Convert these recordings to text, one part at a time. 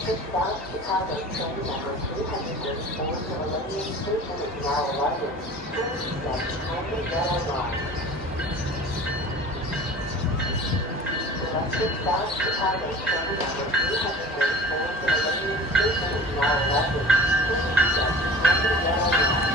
Electric South Chicago train number 334 to Millennium Station is now arriving. Please step behind the yellow line. Electric South Chicago train number 334 to Millennium Station is now arriving. Please step behind the yellow line.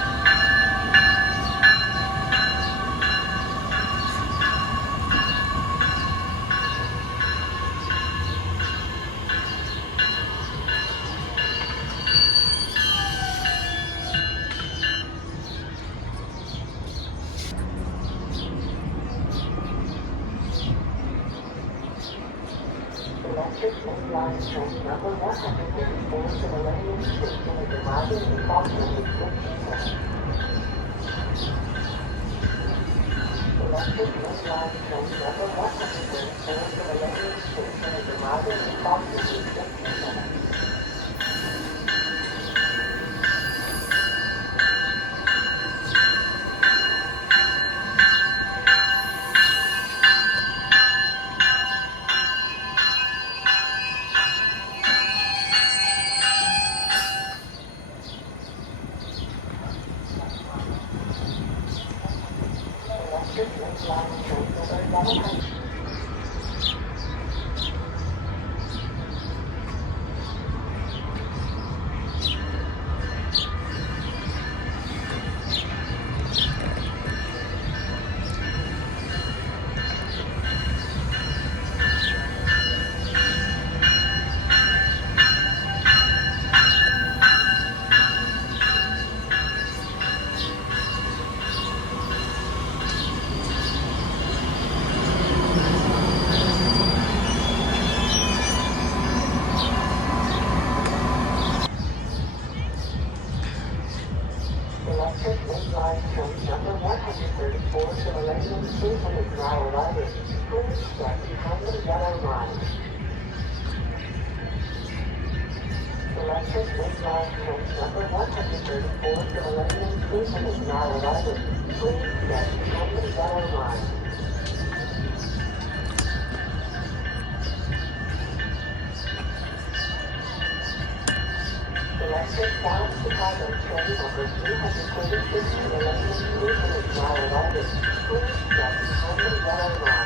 Electric Mainline train number 134 to Millennium Station is arriving in approximately 15 minutes. Electric Mainline train number 134 to Millennium Station is arriving in approximately 15 minutes. Electric Mainline train number 134. Electric Mainline train number 134 to Millennium Station is now arriving. Please step behind the yellow line. Electric Mainline train number 134 to Millennium Station is now arriving. Please step behind the yellow line. Electric South Chicago train number 336 to Millennium Station is now arriving. Please step behind the yellow line.